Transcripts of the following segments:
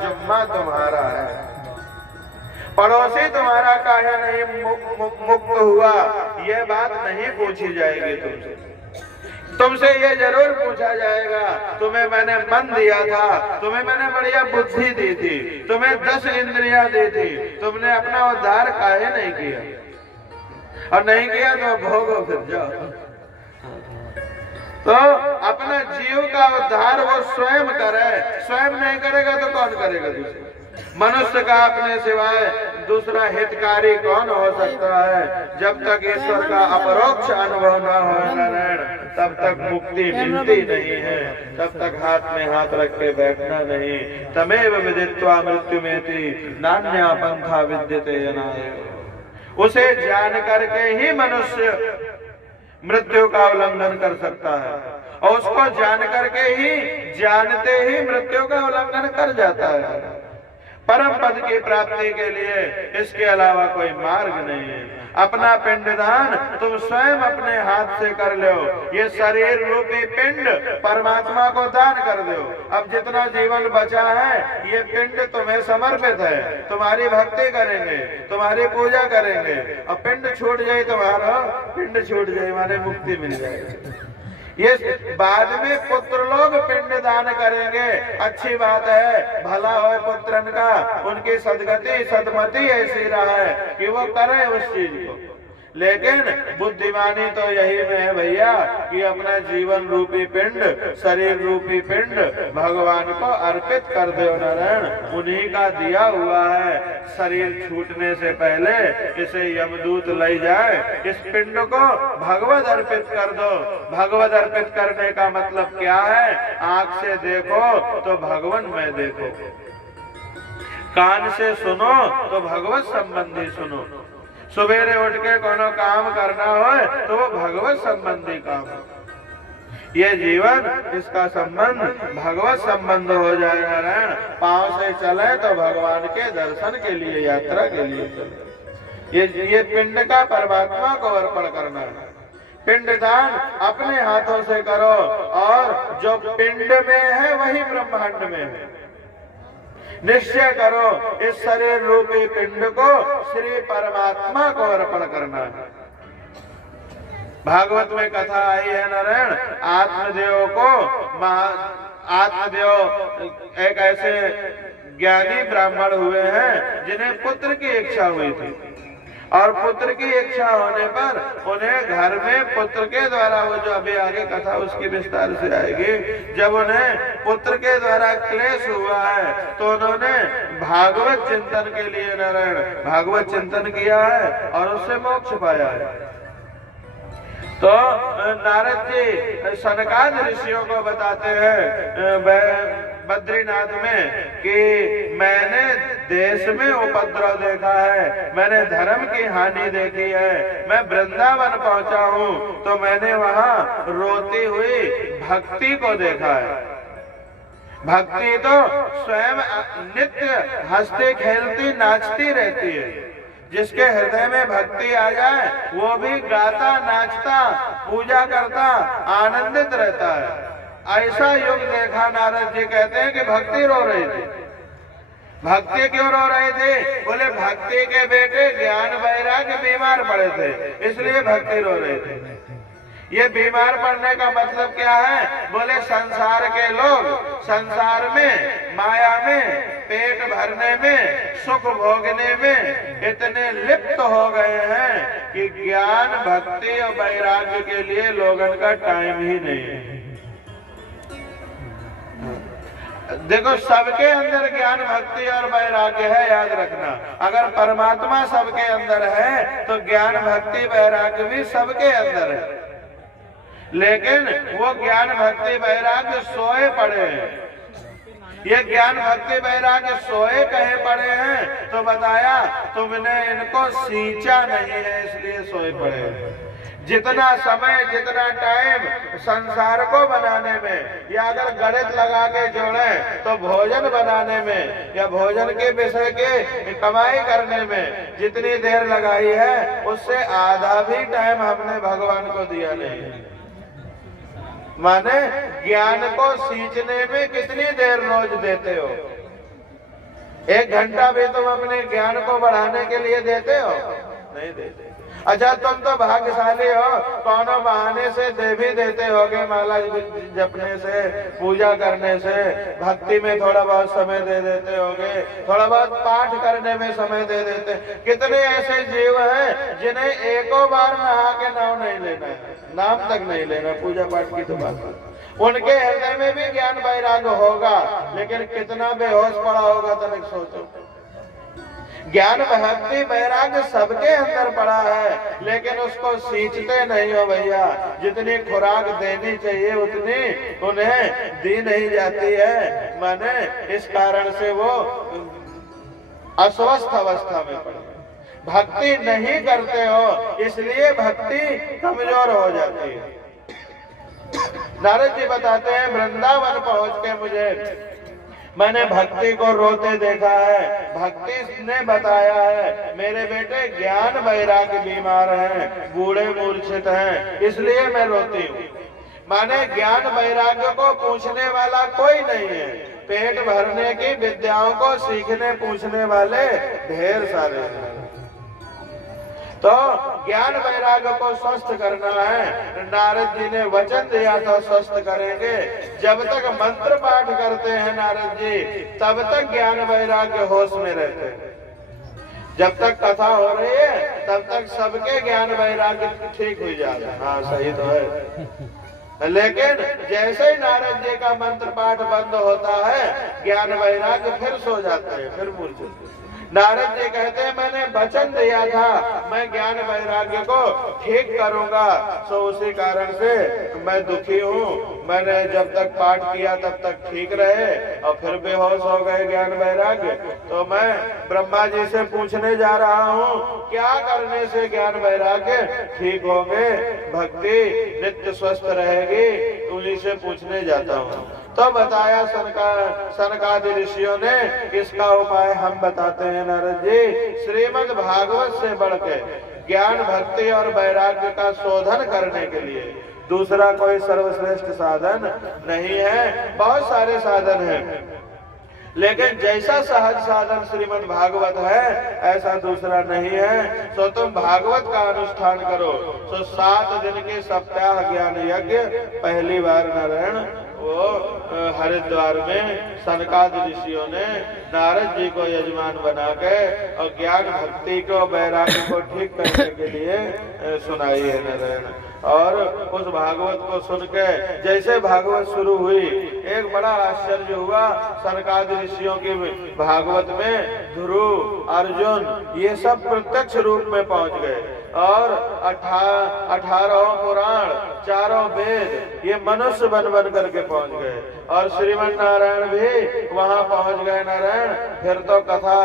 जुम्मा तुम्हारा है। पड़ोसी तुम्हारा काहे नहीं मुक्त हुआ, ये बात नहीं पूछी जाएगी तुमसे। तुमसे ये जरूर पूछा जाएगा, तुम्हें मैंने मन दिया था, तुम्हें मैंने बढ़िया बुद्धि दी थी, तुम्हें 10 इंद्रियां दी थी, तुमने अपना उद्धार काहे नहीं किया? और नहीं किया तो भोगो फिर जाओ। तो अपना जीव का उद्धार वो स्वयं करे, स्वयं नहीं करेगा तो कौन करेगा? दूसरा मनुष्य का अपने सिवाय दूसरा हितकारी कौन हो सकता है? जब तक ईश्वर का अपरोक्ष अनुभव न हो नारायण, तब तक मुक्ति मिलती नहीं है, तब तक हाथ में हाथ रख के बैठना नहीं। तमेव विदित्वा मृत्युमेति नान्या पंथा विद्यते जनाय। उसे जान करके ही मनुष्य मृत्यु का उल्लंघन कर सकता है, और उसको जान करके ही, जानते ही मृत्यु का उल्लंघन कर जाता है। परम पद की प्राप्ति के लिए इसके अलावा कोई मार्ग नहीं है। अपना पिंडदान तुम स्वयं अपने हाथ से कर लो। ये शरीर रूपी पिंड परमात्मा को दान कर दो। अब जितना जीवन बचा है ये पिंड तुम्हें समर्पित है, तुम्हारी भक्ति करेंगे, तुम्हारी पूजा करेंगे। अब पिंड छूट जाए, तुम्हारा पिंड छूट जाए माने मुक्ति मिल जाएगी। ये बाद में पुत्र लोग पिंड दान करेंगे, अच्छी बात है, भला हो पुत्रन का, उनकी सदगति सदमति ऐसी रहा है कि वो करे उस चीज को। लेकिन बुद्धिमानी तो यही में है भैया कि अपना जीवन रूपी पिंड, शरीर रूपी पिंड भगवान को अर्पित कर दो नारायण। उन्हीं का दिया हुआ है। शरीर छूटने से पहले इसे यमदूत ले जाए, इस पिंड को भगवत अर्पित कर दो। भगवत अर्पित करने का मतलब क्या है? आंख से देखो तो भगवान में देखो, कान से सुनो तो भगवत संबंधी सुनो। सवेरे उठ के कोनो काम करना हो तो वो भगवत संबंधी काम है। ये जीवन, इसका संबंध भगवत संबंध हो जाए नारायण। पांव से चले तो भगवान के दर्शन के लिए, यात्रा के लिए चले। ये पिंड का परमात्मा को अर्पण करना है। पिंडदान अपने हाथों से करो, और जो पिंड में है वही ब्रह्मांड में है। निश्चय करो इस शरीर रूपी पिंड को श्री परमात्मा को अर्पण करना है। भागवत में कथा आई है नारायण, आत्मदेव को आत्मदेव एक ऐसे ज्ञानी ब्राह्मण हुए हैं जिन्हें पुत्र की इच्छा हुई थी, और पुत्र की इच्छा होने पर उन्हें घर में पुत्र के द्वारा, वो जो अभी आगे कथा उसकी विस्तार से आएगी, जब उन्हें पुत्र के द्वारा क्लेश हुआ है तो उन्होंने भागवत चिंतन के लिए नारायण भागवत चिंतन किया है और उससे मोक्ष पाया है। तो नारद जी सनकाद ऋषियों को बताते हैं बद्रीनाथ में कि मैंने देश में उपद्रव देखा है, मैंने धर्म की हानि देखी है। मैं वृंदावन पहुंचा हूँ तो मैंने वहाँ रोती हुई भक्ति को देखा है। भक्ति तो स्वयं नित्य हंसती खेलती नाचती रहती है। जिसके हृदय में भक्ति आ जाए वो भी गाता नाचता पूजा करता आनंदित रहता है। ऐसा युग देखा। नारद जी कहते हैं कि भक्ति रो रही थी। भक्ति क्यों रो रहे थे? बोले भक्ति के बेटे ज्ञान वैराग्य बीमार पड़े थे, इसलिए भक्ति रो रहे थे। ये बीमार पड़ने का मतलब क्या है? बोले संसार के लोग संसार में, माया में, पेट भरने में, सुख भोगने में इतने लिप्त हो गए हैं कि ज्ञान भक्ति और वैराग्य के लिए लोगों का टाइम ही नहीं है। देखो सबके अंदर ज्ञान भक्ति और वैराग्य है, याद रखना। अगर परमात्मा सबके अंदर है तो ज्ञान भक्ति वैराग्य भी सबके अंदर है, लेकिन वो ज्ञान भक्ति वैराग्य सोए पड़े हैं। ये ज्ञान भक्ति वैराग्य सोए कहे पड़े हैं तो बताया तुमने इनको सींचा नहीं है, इसलिए सोए पड़े हैं। जितना समय जितना टाइम संसार को बनाने में, या अगर गणित लगा के जोड़े तो भोजन बनाने में या भोजन के विषय के कमाई करने में जितनी देर लगाई है उससे आधा भी टाइम हमने भगवान को दिया नहीं। माने ज्ञान को सींचने में कितनी देर रोज देते हो? 1 घंटा भी तुम अपने ज्ञान को बढ़ाने के लिए देते हो? नहीं देते। अच्छा तुम तो भाग्यशाली हो, कौनो बहाने से दे भी देते होगे, माला जपने से, पूजा करने से, भक्ति में थोड़ा बहुत समय दे देते होगे, थोड़ा बहुत पाठ करने में समय दे देते। कितने ऐसे जीव हैं जिन्हें एको बार नहा के नाम नहीं लेना है, नाम तक नहीं लेना, पूजा पाठ की तो बात। उनके हृदय में भी ज्ञान वैराग्य होगा, लेकिन कितना बेहोश पड़ा होगा तनिक सोचो। ज्ञान भक्ति वैराग्य सबके अंदर पड़ा है, लेकिन उसको सींचते नहीं हो भैया। जितनी खुराक देनी चाहिए उतनी उन्हें दी नहीं जाती है। माने इस कारण से वो अस्वस्थ अवस्था में पड़े, भक्ति नहीं करते हो, इसलिए भक्ति कमजोर हो जाती है। नारद जी बताते हैं, वृंदावन पहुंच के मैंने भक्ति को रोते देखा है। भक्ति ने बताया है, मेरे बेटे ज्ञान वैराग्य बीमार हैं, बूढ़े मूर्छित हैं, इसलिए मैं रोती हूँ। माने ज्ञान वैराग्य को पूछने वाला कोई नहीं है, पेट भरने की विद्याओं को सीखने पूछने वाले ढेर सारे हैं। तो ज्ञान वैराग्य को स्वस्थ करना है, नारद जी ने वचन दिया था स्वस्थ करेंगे। जब तक मंत्र पाठ करते हैं नारद जी, तब तक ज्ञान वैराग्य होश में रहते हैं। जब तक कथा हो रही है तब तक सबके ज्ञान वैराग्य ठीक हो जाते हैं। हाँ सही तो है, लेकिन जैसे ही नारद जी का मंत्र पाठ बंद होता है, ज्ञान वैराग्य फिर सो जाते हैं, फिर मूर्छित। नारद जी कहते हैं, मैंने वचन दिया था मैं ज्ञान वैराग्य को ठीक करूंगा, सो उसी कारण से मैं दुखी हूँ। मैंने जब तक पाठ किया तब तक ठीक रहे और फिर बेहोश हो गए ज्ञान वैराग्य। तो मैं ब्रह्मा जी से पूछने जा रहा हूँ, क्या करने से ज्ञान वैराग्य ठीक होंगे, भक्ति नित्य स्वस्थ रहेगी, उन्हीं से पूछने जाता हूँ। तो बताया सनकादि ऋषियों ने, इसका उपाय हम बताते हैं नारद जी। श्रीमद् भागवत से बढ़कर ज्ञान भक्ति और वैराग्य का शोधन करने के लिए दूसरा कोई सर्वश्रेष्ठ साधन नहीं है। बहुत सारे साधन हैं, लेकिन जैसा सहज साधन श्रीमद् भागवत है ऐसा दूसरा नहीं है। तो तुम भागवत का अनुष्ठान करो। तो 7 दिन के सप्ताह ज्ञान यज्ञ पहली बार नारायण वो हरिद्वार में सनकादि ऋषियों ने नारद जी को यजमान बना के और ज्ञान भक्ति को वैराग्य को ठीक करने के लिए सुनाई है नारायण। और उस भागवत को सुन के जैसे भागवत शुरू हुई, एक बड़ा आश्चर्य हुआ। सनकादि ऋषियों की भागवत में ध्रुव, अर्जुन ये सब प्रत्यक्ष रूप में पहुंच गए और 18 पुराण, 4 वेद ये मनुष्य बन करके पहुंच गए और श्रीमन नारायण भी वहां पहुंच गए नारायण। फिर तो कथा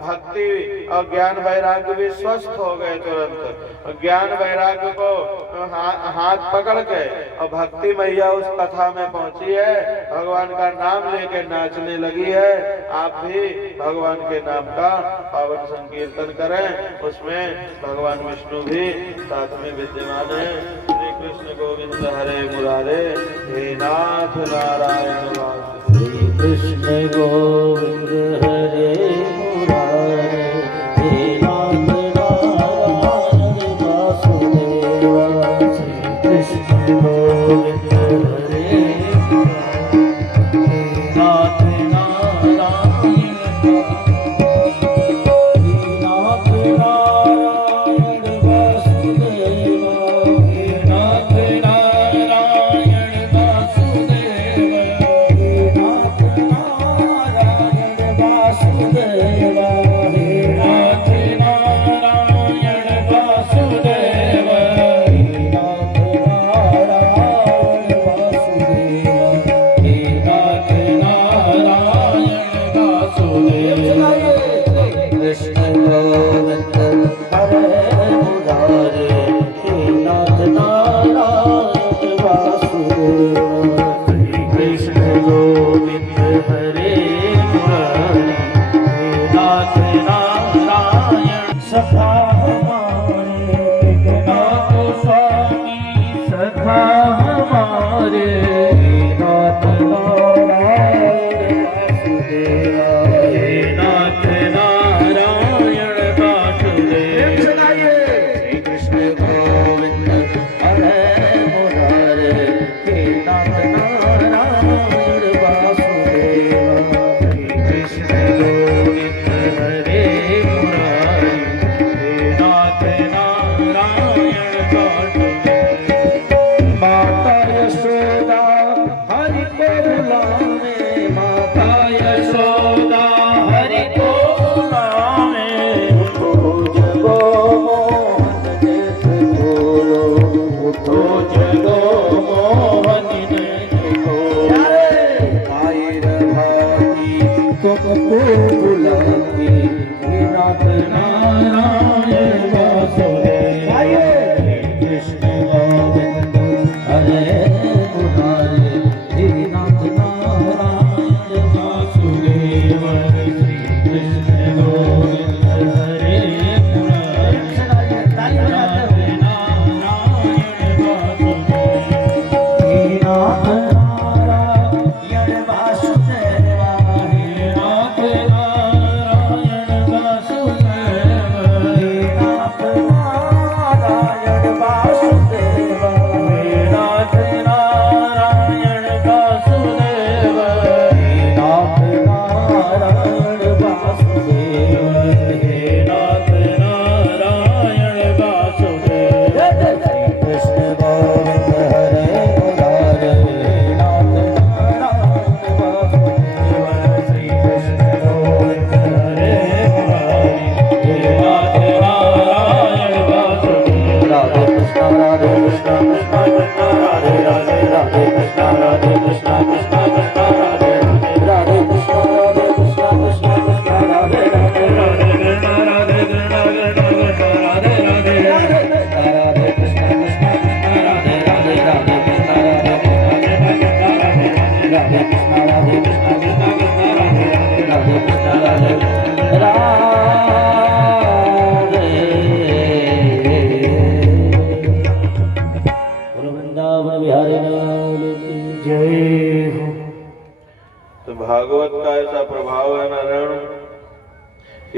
भक्ति और ज्ञान वैराग्य भी स्वस्थ हो गए तुरंत। ज्ञान वैराग्य को हाथ पकड़ के और भक्ति मैया उस कथा में पहुंची है, भगवान का नाम लेके नाचने लगी है। आप भी भगवान के नाम का पावन संकीर्तन करें, उसमें भगवान विष्णु भी साथ में विद्यमान है। श्री कृष्ण गोविंद हरे मुरारे, हे नाथ नारायण वासुदेव। श्री कृष्ण गोविंद हरे मुरारे, हे नाथ नारायण वासुदेव। श्री कृष्ण गोविंद हरे मुरारे, हे नाथ नारायण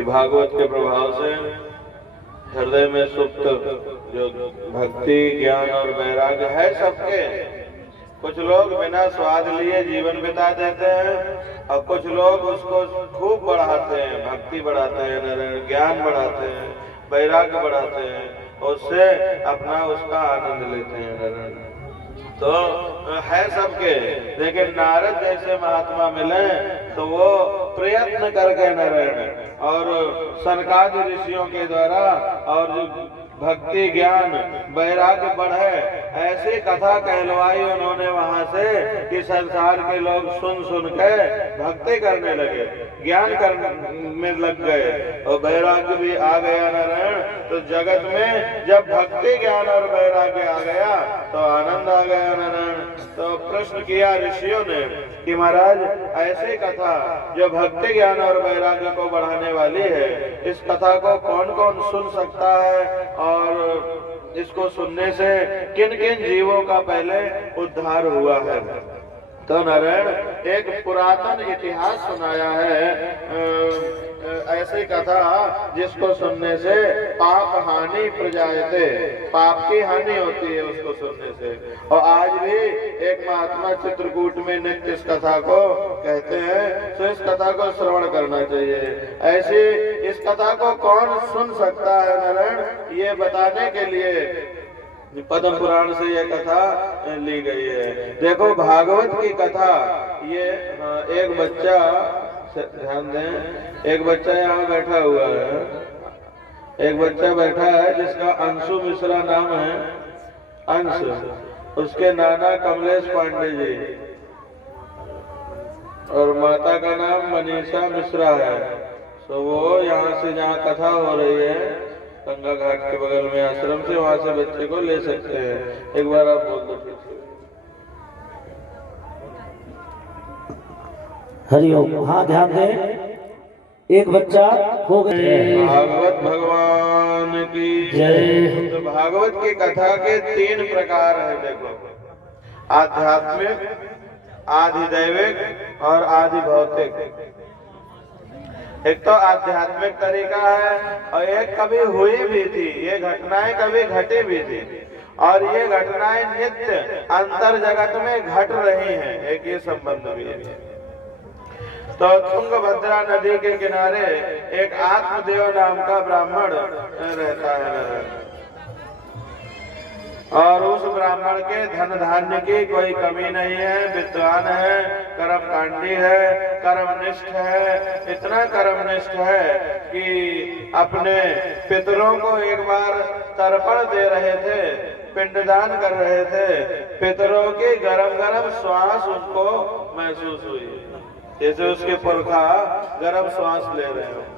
कि भागवत के प्रभाव से हृदय में सुप्त जो भक्ति ज्ञान और वैराग्य है सबके, कुछ लोग बिना स्वाद लिए जीवन बिता देते हैं और कुछ लोग उसको खूब बढ़ाते हैं, भक्ति बढ़ाते हैं, ज्ञान बढ़ाते हैं, वैराग्य बढ़ाते हैं, उससे अपना उसका आनंद लेते हैं। तो है सबके, लेकिन नारद जैसे महात्मा मिले तो वो प्रयत्न करके नारायण और सनकादि ऋषियों के द्वारा और जो भक्ति ज्ञान वैराग्य बढ़े ऐसी कथा कहलवाई उन्होंने वहां से कि संसार के लोग सुन सुन के भक्ति करने लगे, ज्ञान करने में लग गए और वैराग्य भी आ गया नारायण। तो जगत में जब भक्ति ज्ञान और वैराग्य आ गया तो आनंद आ गया नारायण। तो प्रश्न किया ऋषियों ने कि महाराज ऐसी कथा जो भक्ति ज्ञान और वैराग्य को बढ़ाने वाली है, इस कथा को कौन कौन सुन सकता है और इसको सुनने से किन किन जीवों का पहले उद्धार हुआ है। तो नारायण एक पुरातन इतिहास सुनाया है ऐसी कथा जिसको सुनने से पाप हानि प्रजायते, पाप की हानि होती है उसको सुनने से। और आज भी एक महात्मा चित्रकूट में नित्य इस कथा को कहते हैं, तो इस कथा को श्रवण करना चाहिए। ऐसी इस कथा को कौन सुन सकता है नारायण, ये बताने के लिए पद्म पुराण से यह कथा ली गई है। देखो भागवत की कथा ये एक बच्चा, ध्यान दें, एक बच्चा यहाँ बैठा हुआ है, एक बच्चा बैठा है जिसका अंशु मिश्रा नाम है, अंश, उसके नाना कमलेश पांडे जी और माता का नाम मनीषा मिश्रा है। तो वो यहाँ से जहाँ कथा हो रही है गंगा घाट के बगल में आश्रम से, वहां से बच्चे को ले सकते हैं। एक बार आप बोल दो। हरिओम। हाँ ध्यान दें, एक बच्चा हो गए। भागवत भगवान की जय। तो भागवत की कथा के 3 प्रकार है। देखो, आध्यात्मिक, आधिदैविक और आदि भौतिक। एक तो आध्यात्मिक तरीका है और एक कभी हुई भी थी, ये घटनाएं कभी घटी भी थी और ये घटनाएं नित्य अंतर जगत में घट रही हैं, एक ये संबंध भी है। तो तुंगभद्रा नदी के किनारे एक आत्मदेव नाम का ब्राह्मण रहता है और उस ब्राह्मण के धन धान्य की कोई कमी नहीं है, विद्वान है, कर्मकांडी है, कर्मनिष्ठ है, इतना कर्मनिष्ठ है कि अपने पितरों को एक बार तर्पण दे रहे थे, पिंडदान कर रहे थे, पितरों की गरम गरम श्वास उसको महसूस हुई, जैसे उसके पुरखा गरम श्वास ले रहे हो।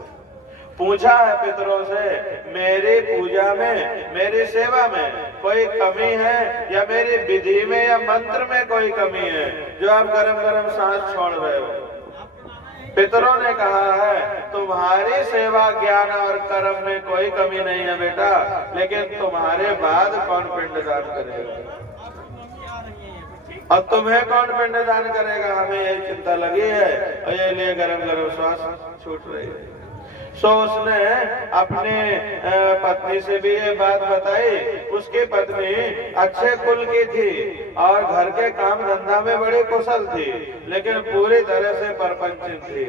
पूछा है पितरों से, मेरी पूजा में, मेरी सेवा में कोई कमी है या मेरी विधि में या मंत्र में कोई कमी है जो आप गरम गरम सांस छोड़ रहे हो? पितरों ने कहा है, तुम्हारी सेवा ज्ञान और कर्म में कोई कमी नहीं है बेटा, लेकिन तुम्हारे बाद कौन पिंडदान करेगा और तुम्हें कौन पिंडदान करेगा, हमें यही चिंता लगी है और ये लिए गरम गरम श्वास छूट रही है। सो उसने अपने पत्नी से भी ये बात बताई। उसकी पत्नी अच्छे कुल की थी और घर के काम धंधा में बड़ी कुशल थी, लेकिन पूरी तरह से परपंचित थी।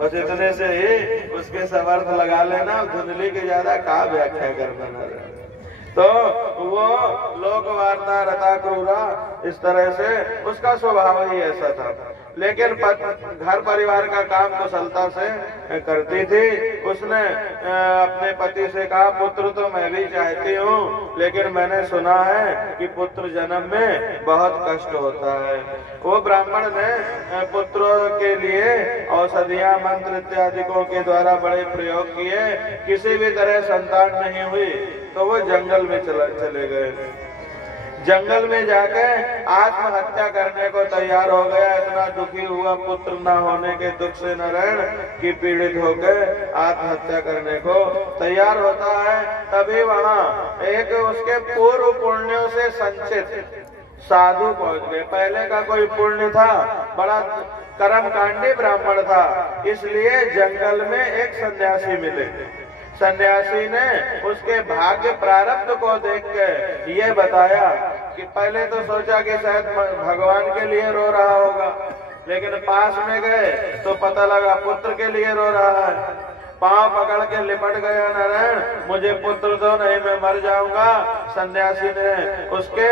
बस इतने से ही उसके समर्थ लगा लेना, धुंधली की ज्यादा का व्याख्या करना। तो वो लोक वार्ता रता क्रूरा, इस तरह से उसका स्वभाव ही ऐसा था। लेकिन घर परिवार का काम कुशलता से करती थी। उसने अपने पति से कहा, पुत्र तो मैं भी चाहती हूँ, लेकिन मैंने सुना है कि पुत्र जन्म में बहुत कष्ट होता है। वो ब्राह्मण ने पुत्रों के लिए औषधियां, मंत्र इत्यादि के द्वारा बड़े प्रयोग किए, किसी भी तरह संतान नहीं हुई। तो वो जंगल में चले गए। जंगल में जाके आत्महत्या करने को तैयार हो गया। इतना दुखी हुआ पुत्र न होने के दुख से नारायण की पीड़ित होकर आत्महत्या करने को तैयार होता है। तभी वहां एक उसके पूर्व पुण्यों से संचित साधु पहुंच गए। पहले का कोई पुण्य था, बड़ा कर्मकांडी ब्राह्मण था, इसलिए जंगल में एक सन्यासी मिले। सन्यासी ने उसके भाग्य प्रारब्ध को देख के ये बताया कि पहले तो सोचा कि शायद भगवान के लिए रो रहा होगा, लेकिन पास में गए तो पता लगा पुत्र के लिए रो रहा है। पांव पकड़ के लिपट गया, नारायण मुझे पुत्र दो नहीं मैं मर जाऊंगा। सन्यासी ने उसके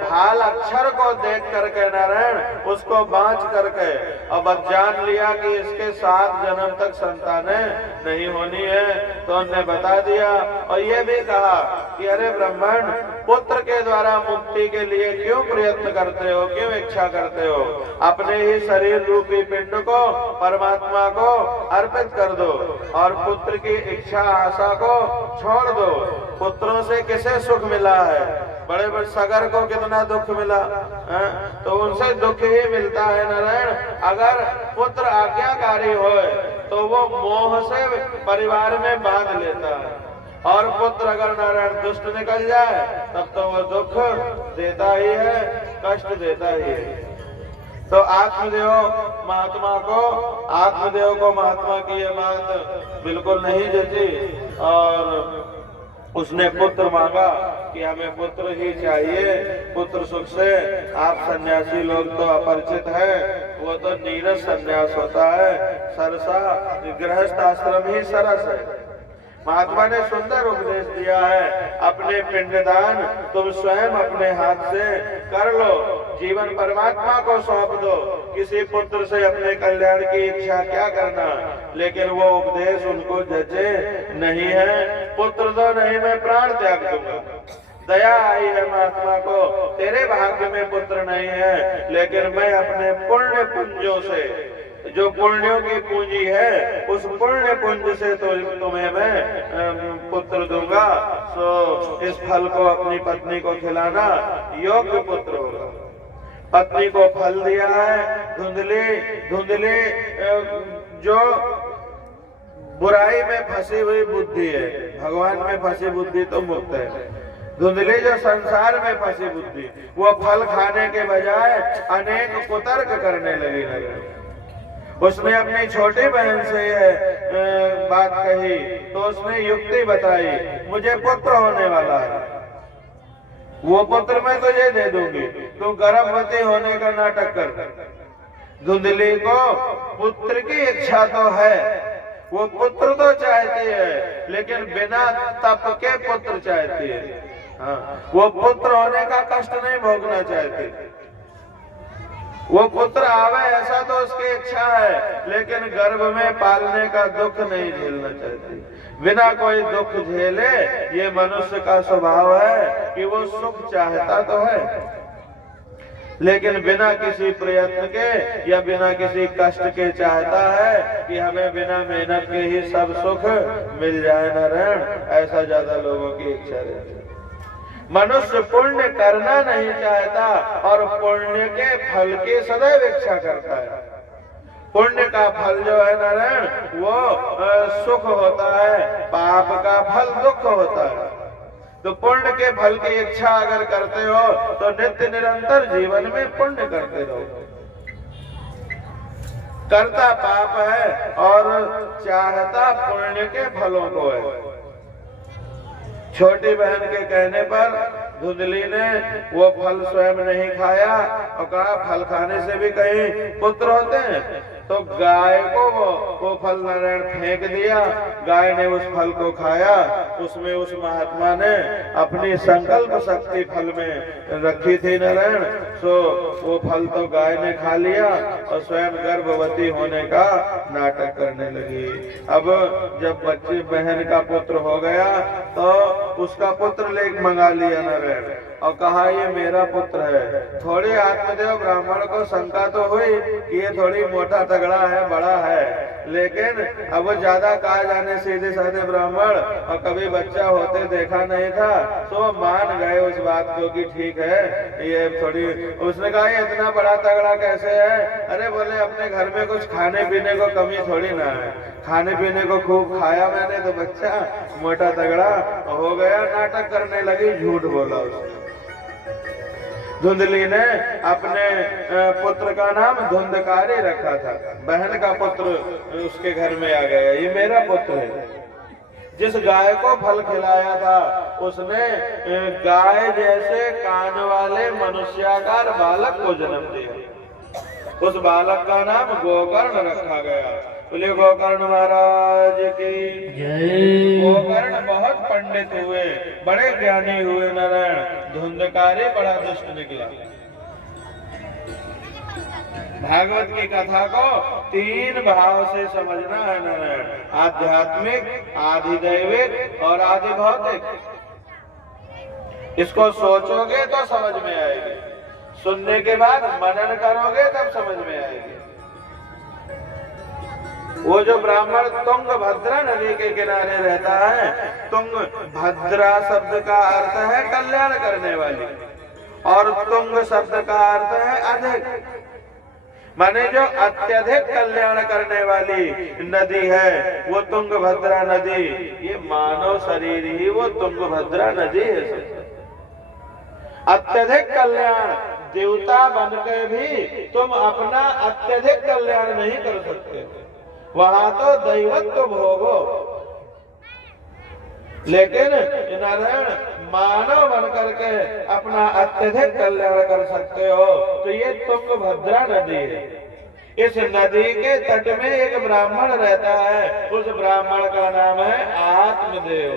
भाल अक्षर को देख करके नारायण उसको बांच करके अब जान लिया कि इसके 7 जन्म तक संतानें नहीं होनी है, तो उन्होंने बता दिया। और ये भी कहा कि अरे ब्राह्मण, पुत्र के द्वारा मुक्ति के लिए क्यों प्रयत्न करते हो, क्यों इच्छा करते हो? अपने ही शरीर रूपी पिंड को परमात्मा को अर्पित कर दो और पुत्र की इच्छा आशा को छोड़ दो। पुत्रों से किसे सुख मिला है? बड़े बड़े सगर को कितना दुख मिला है? तो उनसे दुख ही मिलता है नारायण। अगर पुत्र आज्ञाकारी हो तो वो मोह से परिवार में बांध लेता है, और पुत्र अगर नारायण दुष्ट निकल जाए तब तो वो दुख देता ही है, कष्ट देता ही है। तो आत्मदेव महात्मा को महात्मा की ये बात बिल्कुल नहीं जची, और उसने पुत्र मांगा कि हमें पुत्र ही चाहिए। पुत्र सुख से आप सन्यासी लोग तो अपरिचित है, वो तो नीरस सन्यास होता है, सरसा गृहस्थ आश्रम ही सरस है। महात्मा ने सुंदर उपदेश दिया है, अपने पिंडदान तुम स्वयं अपने हाथ से कर लो, जीवन परमात्मा को सौंप दो। किसी पुत्र से अपने कल्याण की इच्छा क्या करना, लेकिन वो उपदेश उनको जचे नहीं है। पुत्र तो नहीं, मैं प्राण त्याग दूंगा। दया आई है महात्मा को, तेरे भाग्य में पुत्र नहीं है, लेकिन मैं अपने पुण्य पुंजों से, जो पुण्यों की पूंजी है, उस पुण्य पुंज से तो तुम्हें मैं पुत्र दूंगा। सो इस फल को अपनी पत्नी को खिलाना, योग्य पुत्र होगा। पत्नी को फल दिया है। धुंधली जो बुराई में फंसी हुई बुद्धि है, भगवान में फंसी बुद्धि तो मुक्त है। धुंधली जो संसार में फंसी बुद्धि, वो फल खाने के बजाय अनेक कुतर्क करने लगी। उसने अपनी छोटी बहन से ये बात कही तो उसने युक्ति बताई, मुझे पुत्र होने वाला है, वो पुत्र मैं तुझे दे दूंगी, तू गर्भवती होने का नाटक कर। धुंधली को पुत्र की इच्छा तो है, वो पुत्र तो चाहती है, लेकिन बिना तप के पुत्र चाहती है। हाँ, वो पुत्र होने का कष्ट नहीं भोगना चाहती। वो पुत्र आवे ऐसा तो उसकी इच्छा है, लेकिन गर्भ में पालने का दुख नहीं झेलना चाहती। बिना कोई दुख झेले, ये मनुष्य का स्वभाव है कि वो सुख चाहता तो है, लेकिन बिना किसी प्रयत्न के या बिना किसी कष्ट के चाहता है कि हमें बिना मेहनत के ही सब सुख मिल जाए नारायण। ऐसा ज्यादा लोगों की इच्छा रहती है। मनुष्य पुण्य करना नहीं चाहता और पुण्य के फल की सदैव इच्छा करता है। पुण्य का फल जो है नारायण वो सुख होता है, पाप का फल दुख होता है। तो पुण्य के फल की इच्छा अगर करते हो तो नित्य निरंतर जीवन में पुण्य करते रहो। करता पाप है और चाहता पुण्य के फलों को है। छोटी बहन के कहने पर धुंधली ने वो फल स्वयं नहीं खाया और कहा फल खाने से भी कहीं पुत्र होते हैं। तो गाय को वो फल नारायण फेंक दिया, गाय ने उस फल को खाया। उसमें उस महात्मा ने अपनी संकल्प शक्ति फल में रखी थी नारायण, सो वो फल तो गाय ने खा लिया और स्वयं गर्भवती होने का नाटक करने लगी। अब जब बच्ची बहन का पुत्र हो गया तो उसका पुत्र ले मंगा लिया नारायण और कहा ये मेरा पुत्र है। थोड़ी आत्मदेव ब्राह्मण को शंका तो हुई कि ये थोड़ी मोटा तगड़ा है, बड़ा है, लेकिन अब वो ज्यादा कहा जाने सीधे साधे ब्राह्मण और कभी बच्चा होते देखा नहीं था, तो मान गए उस बात को कि ठीक है ये थोड़ी। उसने कहा ये इतना बड़ा तगड़ा कैसे है? अरे बोले अपने घर में कुछ खाने पीने को कमी थोड़ी ना है, खाने पीने को खूब खाया मैंने तो बच्चा मोटा तगड़ा हो गया। नाटक करने लगी, झूठ बोला उसने। धुंधली ने अपने पुत्र का नाम धुंधकारी रखा था। बहन का पुत्र उसके घर में आ गया, ये मेरा पुत्र है। जिस गाय को फल खिलाया था उसने गाय जैसे कान वाले मनुष्याकार बालक को जन्म दिया। उस बालक का नाम गोकर्ण रखा गया। बोले गोकर्ण महाराज की जय। गोकर्ण बहुत पंडित हुए, बड़े ज्ञानी हुए नारायण। धुंधकारी बड़ा दुष्ट निकला। भागवत की कथा को 3 भाव से समझना है नारायण, आध्यात्मिक, आधिदैविक और आदि भौतिक। इसको सोचोगे तो समझ में आएगी, सुनने के बाद मनन करोगे तब समझ में आएगी। वो जो ब्राह्मण तुंगभद्रा नदी के किनारे रहता है, तुंगभद्रा शब्द का अर्थ है कल्याण करने वाली, और तुंग शब्द का अर्थ है अधिक, माने जो अत्यधिक कल्याण करने वाली नदी है वो तुंगभद्रा नदी। ये मानव शरीर ही वो तुंगभद्रा नदी है। अत्यधिक कल्याण, देवता बनकर भी तुम अपना अत्यधिक कल्याण नहीं कर सकते, वहां तो दैवत्व भोगो। लेकिन नारायण मानव बनकर के अपना अत्यधिक कल्याण कर सकते हो। तो ये तुंगभद्रा नदी है। इस नदी के तट में एक ब्राह्मण रहता है, उस ब्राह्मण का नाम है आत्मदेव।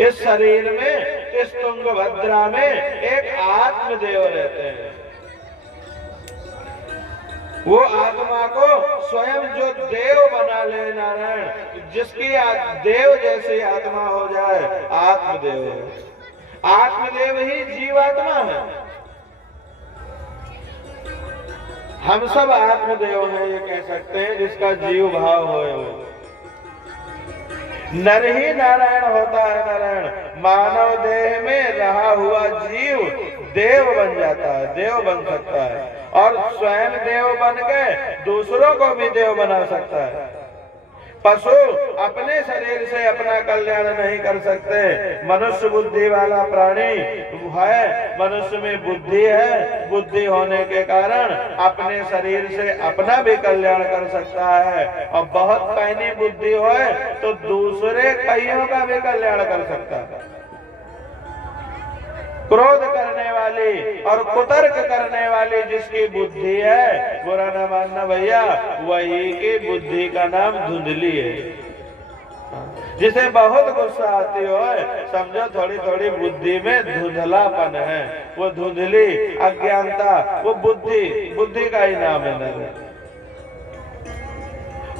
इस शरीर में, इस तुंगभद्रा में एक आत्मदेव रहते हैं। वो आत्मा को स्वयं जो देव बना ले नारायण, जिसकी देव जैसी आत्मा हो जाए, आत्मदेव है। आत्मदेव ही जीवात्मा है। हम सब आत्मदेव हैं, ये कह सकते हैं, जिसका जीव भाव हो। नर ही नारायण होता है नारायण। मानव देह में रहा हुआ जीव देव बन जाता है, देव बन सकता है, और स्वयं देव बन के दूसरों को भी देव बना सकता है। पशु अपने शरीर से अपना कल्याण नहीं कर सकते। मनुष्य बुद्धि वाला प्राणी है, मनुष्य में बुद्धि है, बुद्धि होने के कारण अपने शरीर से अपना भी कल्याण कर सकता है, और बहुत पैनी बुद्धि हो तो दूसरे कईयों का भी कल्याण कर सकता है। क्रोध करने वाली और कुतर्क करने वाली जिसकी बुद्धि है, बुरा न मानना भैया, वही की बुद्धि का नाम धुंधली है। जिसे बहुत गुस्सा आती हो, समझो थोड़ी थोड़ी बुद्धि में धुंधलापन है, वो धुंधली अज्ञानता, वो बुद्धि का ही नाम है।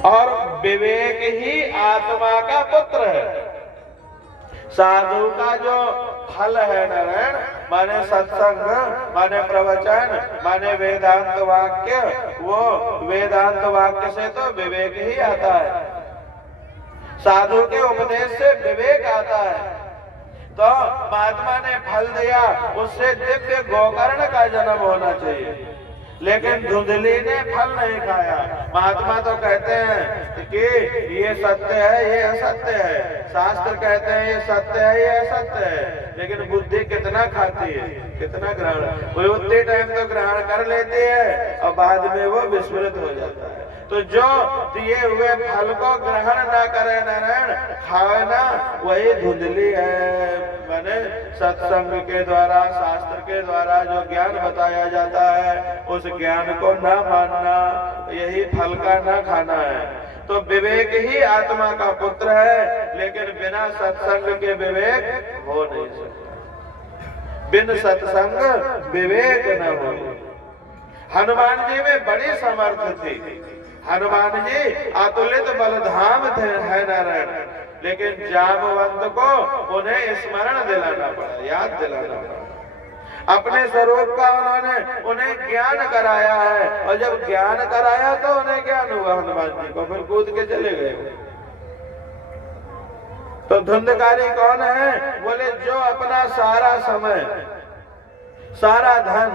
और विवेक ही आत्मा का पुत्र है। साधु का जो फल है नारायण, माने सत्संग, माने प्रवचन, माने वेदांत वाक्य, वो वेदांत वाक्य से तो विवेक ही आता है। साधु के उपदेश से विवेक आता है। तो महात्मा ने फल दिया, उससे दिव्य गोकर्ण का जन्म होना चाहिए, लेकिन धुंधली ने फल नहीं खाया। महात्मा तो कहते हैं कि ये सत्य है, ये असत्य है, शास्त्र कहते हैं ये सत्य है, ये असत्य है, लेकिन बुद्धि कितना खाती है, कितना ग्रहण, वो उतने टाइम तो ग्रहण कर लेती है और बाद में वो विस्मृत हो जाता है। तो जो दिए हुए फल को ग्रहण ना करे नारायण, खाए ना, वही धुंधली है। मैंने सत्संग के द्वारा, शास्त्र के द्वारा जो ज्ञान बताया जाता है, उस ज्ञान को ना मानना, यही फल का ना खाना है। तो विवेक ही आत्मा का पुत्र है, लेकिन बिना सत्संग के विवेक हो नहीं सकता। बिन सत्संग विवेक न हो। हनुमान जी में बड़ी समर्थ थी। हनुमान जी अतुलित बलधाम थे, है नारायण, लेकिन जामवंत को उन्हें स्मरण दिलाना पड़ा, याद दिलाना पड़ा। अपने स्वरूप का उन्हें ज्ञान कराया है, और जब ज्ञान कराया तो उन्हें ज्ञान हुआ हनुमान जी को, फिर कूद के चले गए। तो धुंधकारी कौन है? बोले जो अपना सारा समय, सारा धन,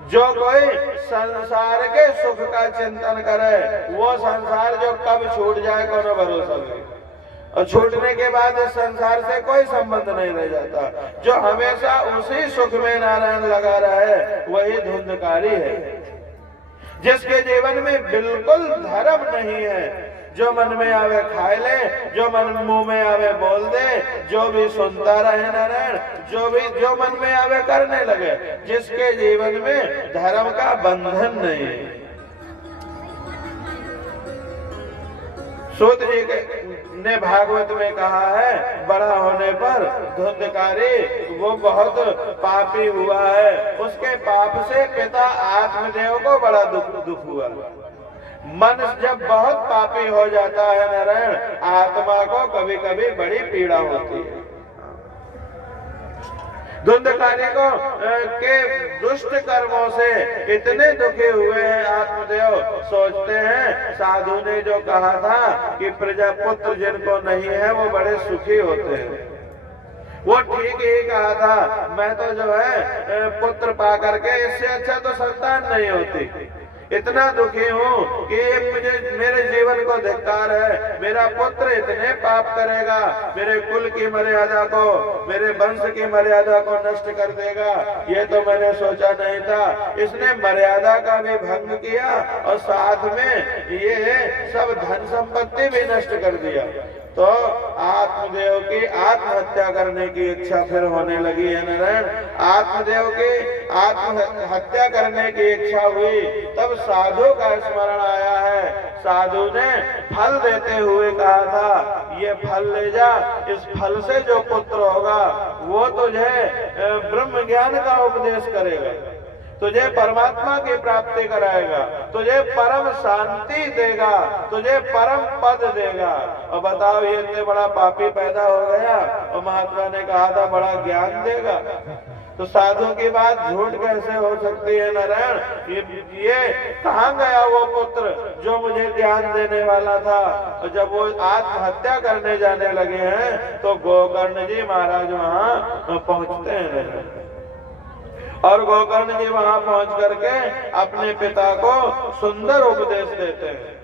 जो कोई संसार के सुख का चिंतन करे, वो संसार जो कब छूट जाए कोनो भरोसा नहीं। और छूटने के बाद इस संसार से कोई संबंध नहीं रह जाता। जो हमेशा उसी सुख में नारायण लगा रहा है वही धुंधकारी है। जिसके जीवन में बिल्कुल धर्म नहीं है, जो मन में आवे खाए ले, जो मन मुंह में आवे बोल दे, जो भी सुनता रहे नारायण, जो मन में आवे करने लगे, जिसके जीवन में धर्म का बंधन नहीं है। सूत जी ने भागवत में कहा है, बड़ा होने पर धुंधकारी वो बहुत पापी हुआ है, उसके पाप से पिता आत्मदेव को बड़ा दुख हुआ। मन जब बहुत पापी हो जाता है नारायण, आत्मा को कभी कभी बड़ी पीड़ा होती है। धुंधकारी को के दुष्ट कर्मों से इतने दुखी हुए हैं आत्मदेव, सोचते हैं साधु ने जो कहा था कि प्रजापुत्र जिनको नहीं है वो बड़े सुखी होते हैं, वो ठीक ही कहा था। मैं तो जो है पुत्र पा करके इससे अच्छा तो संतान नहीं होती। इतना दुखी हूँ कि मेरे जीवन को धिक्कार है, मेरा पुत्र इतने पाप करेगा, मेरे कुल की मर्यादा को, मेरे वंश की मर्यादा को नष्ट कर देगा, ये तो मैंने सोचा नहीं था। इसने मर्यादा का भी भंग किया और साथ में ये सब धन संपत्ति भी नष्ट कर दिया। तो आत्मदेव की आत्महत्या करने की इच्छा फिर होने लगी है नारायण। आत्मदेव की आत्महत्या करने की इच्छा हुई, तब साधु का स्मरण आया है। साधु ने फल देते हुए कहा था, ये फल ले जा, इस फल से जो पुत्र होगा वो तुझे ब्रह्म ज्ञान का उपदेश करेगा, तुझे परमात्मा की प्राप्ति कराएगा, तुझे परम शांति देगा, तुझे परम पद देगा। और बताओ ये इतने बड़ा पापी पैदा हो गया और महात्मा ने कहा था बड़ा ज्ञान देगा। तो साधु की बात झूठ कैसे हो सकती है नारायण। ये कहाँ गया वो पुत्र जो मुझे ज्ञान देने वाला था। और जब वो आत्महत्या करने जाने लगे हैं तो गोकर्ण जी महाराज वहाँ पहुँचते हैं और गोकर्ण जी वहां पहुंच करके अपने पिता को सुंदर उपदेश देते हैं।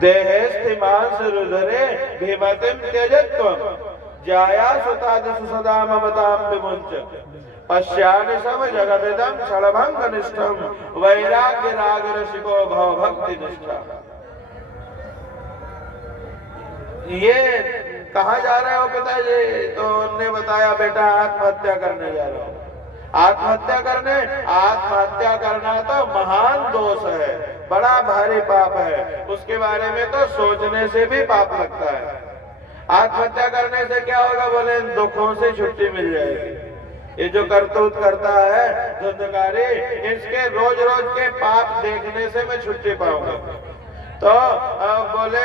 देहेस्तिमांस रुधरे भीमतिम त्यजत्वम जाया सुतादिषु सदा ममताम विमुंच पश्यामि सम जगविदं क्षणभंग निष्ठम वैराग्य राग रसिको भव भक्ति निष्ठा। ये कहाँ जा रहे हो पिताजी? तो उन्होंने बताया बेटा आत्महत्या करने जा रहा हूँ। आत्महत्या करने, आत्महत्या करना तो महान दोष है, बड़ा भारी पाप है, उसके बारे में तो सोचने से भी पाप लगता है। आत्महत्या करने से क्या होगा? बोले दुखों से छुट्टी मिल जाएगी। ये जो करतूत करता है धुंधकारी, इसके रोज रोज के पाप देखने से मैं छुट्टी पाऊंगा। तो बोले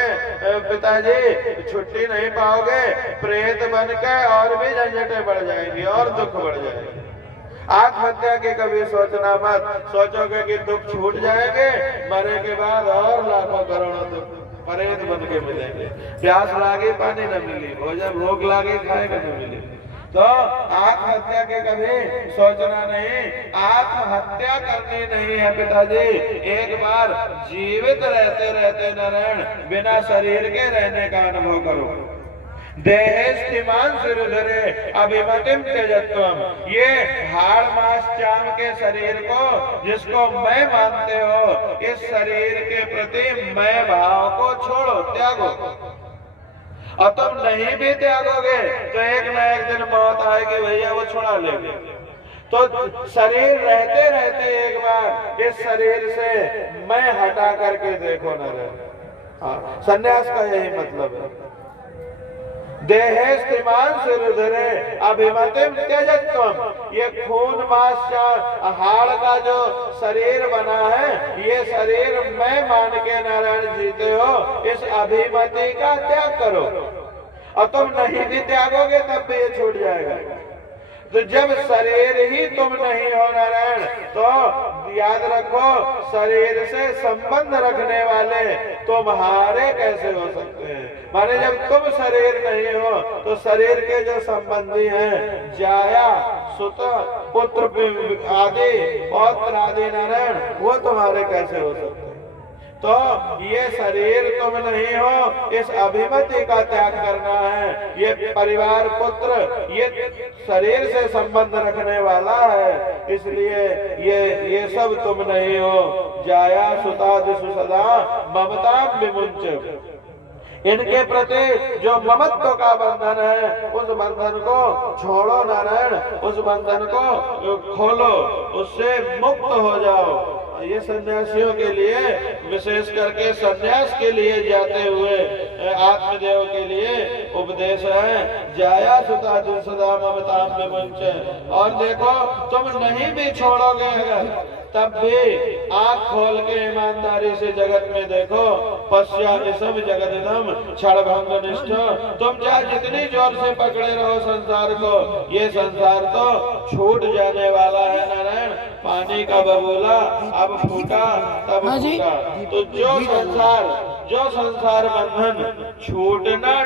पिताजी छुट्टी नहीं पाओगे, प्रेत बन के और भी झंझटें बढ़ जाएंगी और दुख बढ़ जाएंगे। आत्महत्या की कभी सोचना मत, सोचोगे कि दुख छूट जाएंगे, मरे के बाद और लाखों करोड़ों दुख प्रेत बन के मिलेंगे। प्यास लागे पानी न मिली, भोजन भूख लागे खाएगा न मिले। तो आत्महत्या के कभी सोचना नहीं, आत्महत्या करनी नहीं है पिताजी। एक बार जीवित रहते रहते नारायण बिना शरीर के रहने का अनुभव करो। देहेस्तिमान सिरुधरे अभिमतिम त्यजत्वम, ये हाड़ मास चाम के शरीर को जिसको मैं मानते हो, इस शरीर के प्रति मैं भाव को छोड़ो, त्यागो। और तुम नहीं भी त्यागोगे तो एक न एक दिन मौत आएगी भैया, वो छुड़ा लेंगे। तो शरीर रहते रहते एक बार इस शरीर से मैं हटा करके देखो न रहे। संन्यास का यही मतलब है। देहेस्तिमान सिरुधरे अभिमतिम त्यजत्वम, ये खून मांस हाड़ का जो शरीर बना है, ये शरीर मैं मान के नारायण जीते हो, इस अभिमति का त्याग करो। और तुम नहीं भी त्यागोगे तब भी ये छूट जाएगा। तो जब शरीर ही तुम नहीं हो नारायण, तो याद रखो शरीर से संबंध रखने वाले तुम्हारे कैसे हो सकते हैं। माने जब तुम शरीर नहीं हो तो शरीर के जो संबंधी हैं, जाया सुत पुत्र आदि पौत्र आदि नारायण, वो तुम्हारे कैसे हो सकते हैं। तो ये शरीर तुम नहीं हो, इस अभिमति का त्याग करना है। ये परिवार पुत्र ये शरीर से संबंध रखने वाला है, इसलिए ये सब तुम नहीं हो। जाया सुतादिषु सदा ममता विमुंच, इनके प्रति जो ममत्व का बंधन है उस बंधन को छोड़ो नारायण, उस बंधन को खोलो, उससे मुक्त हो जाओ। ये सन्यासियों के लिए, विशेष करके सन्यास के लिए जाते हुए आत्मदेव के लिए उपदेश है। जाया सुता सदा ममता में मंच। और देखो तुम नहीं भी छोड़ोगे अगर, तब भी आंख खोल के ईमानदारी से जगत में देखो। पश्चात सब जगदिदम क्षणभंग निष्ठ, तुम चाहे जितनी जोर से पकड़े रहो संसार को, ये संसार तो छूट जाने वाला है नारायण। पानी का बबूला अब फूटा तब फूटा, तो जो संसार बंधन छूटना